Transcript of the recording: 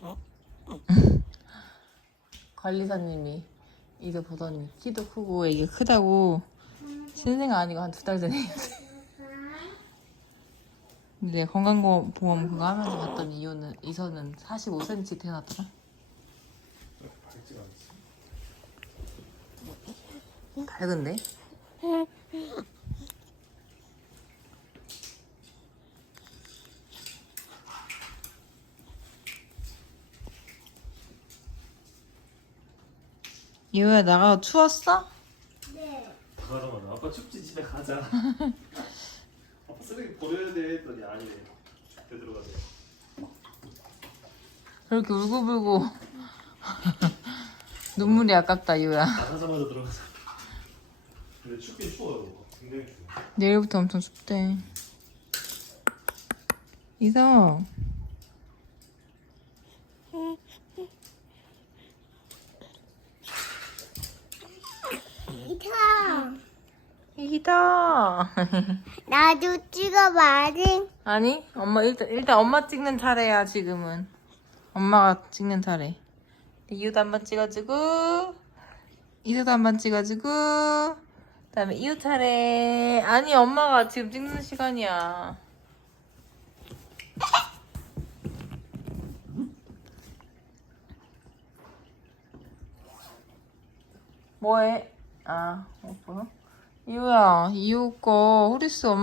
어? 어. 관리사님이 이거 보더니 키도 크고 이게 크다고 신생아 아니고 한 두 달 전에 근데 건강보험 그거 하면서 봤던 이유는 이선은 45cm 태어났더라. 밝은데? 이호야 나가 추웠어? 네. 나가자마자 아빠 춥지 집에 가자. 아빠 쓰레기 버려야 돼 했더니 아니래. 되들어가네. 그렇게 울고불고 눈물이 아깝다 이호야 나가자마자 들어가자. 근데 춥긴 추워요. 굉장히 추워. 내일부터 엄청 춥대 이서 이타. 이다. 나도 찍어봐야지. 아니 엄마 일단 일단 엄마 찍는 차례야 지금은. 엄마가 찍는 차례. 이유도 한번 찍어주고 이유도 한번 찍어주고 그다음에 이유 차례. 아니 엄마가 지금 찍는 시간이야. 뭐해? 아 오빠 이유야 이유 거 후리스 엄마